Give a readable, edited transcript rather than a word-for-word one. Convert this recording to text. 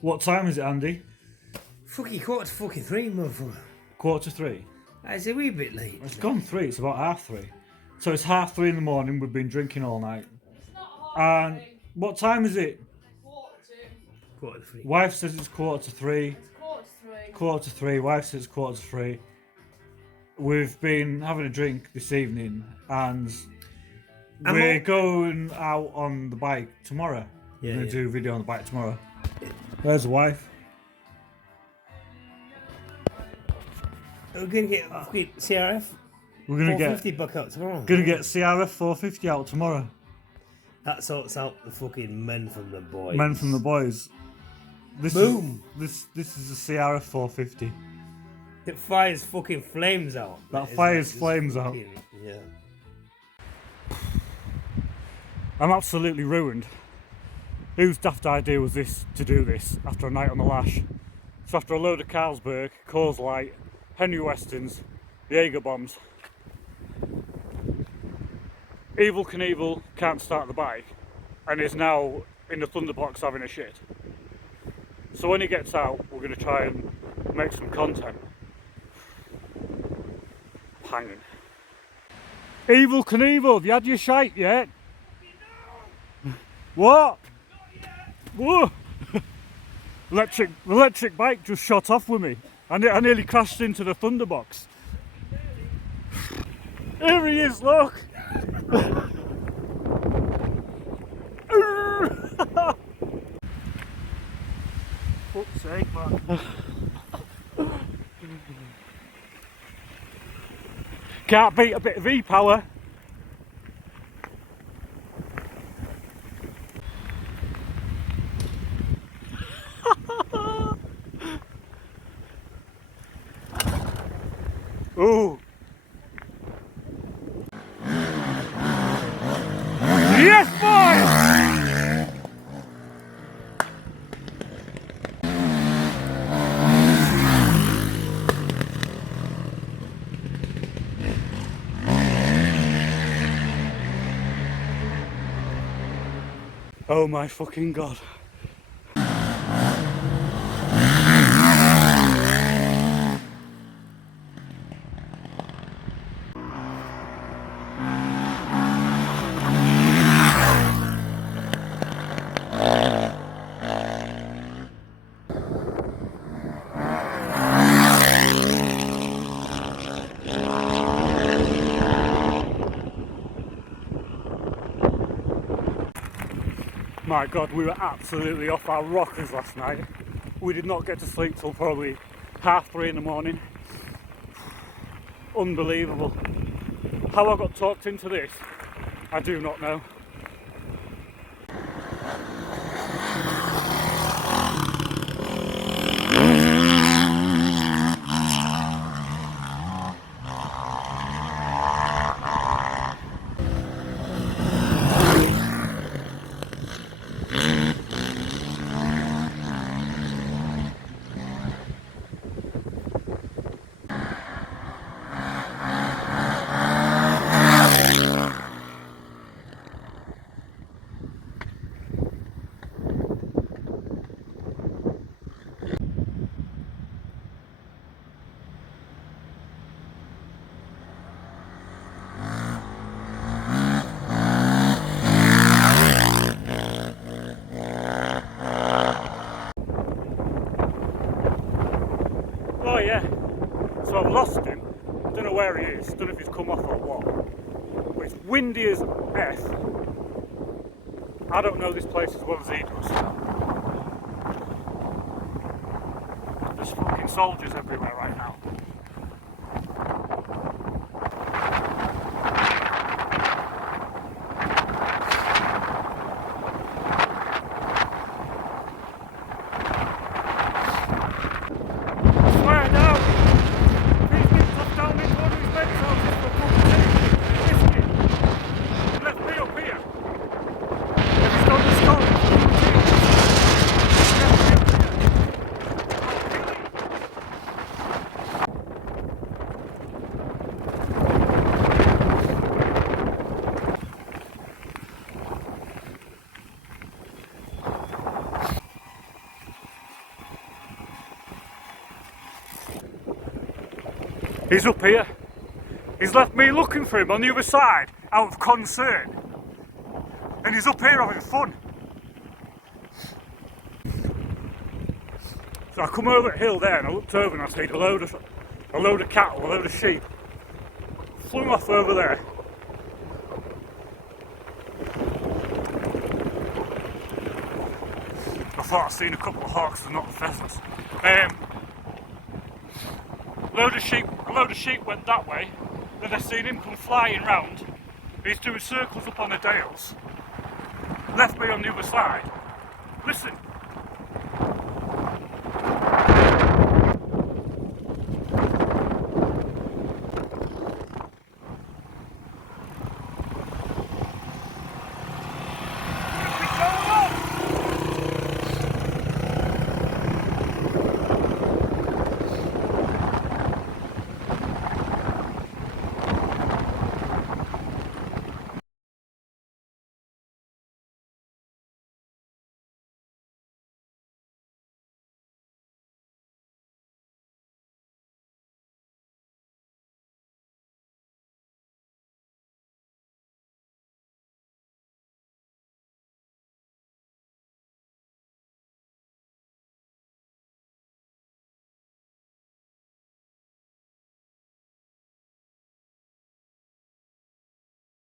What time is it, Andy? Fucking quarter to fucking 3, motherfucker. 3:15. It's a wee bit late. It's gone 3. It's about 3:30. So it's 3:30 in the morning. We've been drinking all night. It's not hard. And what time is it? Quarter to 3. Wife says it's 2:45. It's quarter to 3. 2:45. Wife says it's 2:45. We've been having a drink this evening, and we're going out on the bike tomorrow. Yeah, We're going yeah. to do a video on the bike tomorrow. There's the wife. We're gonna get fucking CRF We're gonna 450 back out tomorrow. get CRF450 out tomorrow. That sorts out the fucking men from the boys. Men from the boys. This Boom. Is, this is a CRF450. It fires fucking flames out. That It's fires just flames out. fucking- Yeah. I'm absolutely ruined. Whose daft idea was this to do this after a night on the lash? So after a load of Carlsberg, Coors Light, Henry Westons, Jaeger bombs, Evel Knievel can't start the bike and is now in the thunderbox having a shit. So when he gets out, we're going to try and make some content. Hanging. Evel Knievel, have you had your shite yet? What? Whoa! electric bike just shot off with me. I nearly crashed into the thunderbox. Here he is, look! Fuck's sake, man. Can't beat a bit of E-power. Ooh. Yes, boys! Oh my fucking God. My God, we were absolutely off our rockers last night. We did not get to sleep till probably 3:30 in the morning. Unbelievable. How I got talked into this, I do not know. Oh yeah, so I've lost him. Don't know where he is, don't know if he's come off or what. But it's windy as F. I don't know this place as well as he does. There's fucking soldiers everywhere right now. He's up here. He's left me looking for him on the other side out of concern. And he's up here having fun. So I come over the hill there and I looked over and I seen a load of cattle, a load of sheep. Flung off over there. I thought I'd seen a couple of hawks and not the pheasants. A load of sheep went that way. Then I seen him come flying round. He's doing circles up on the dales. Left me on the other side. Listen.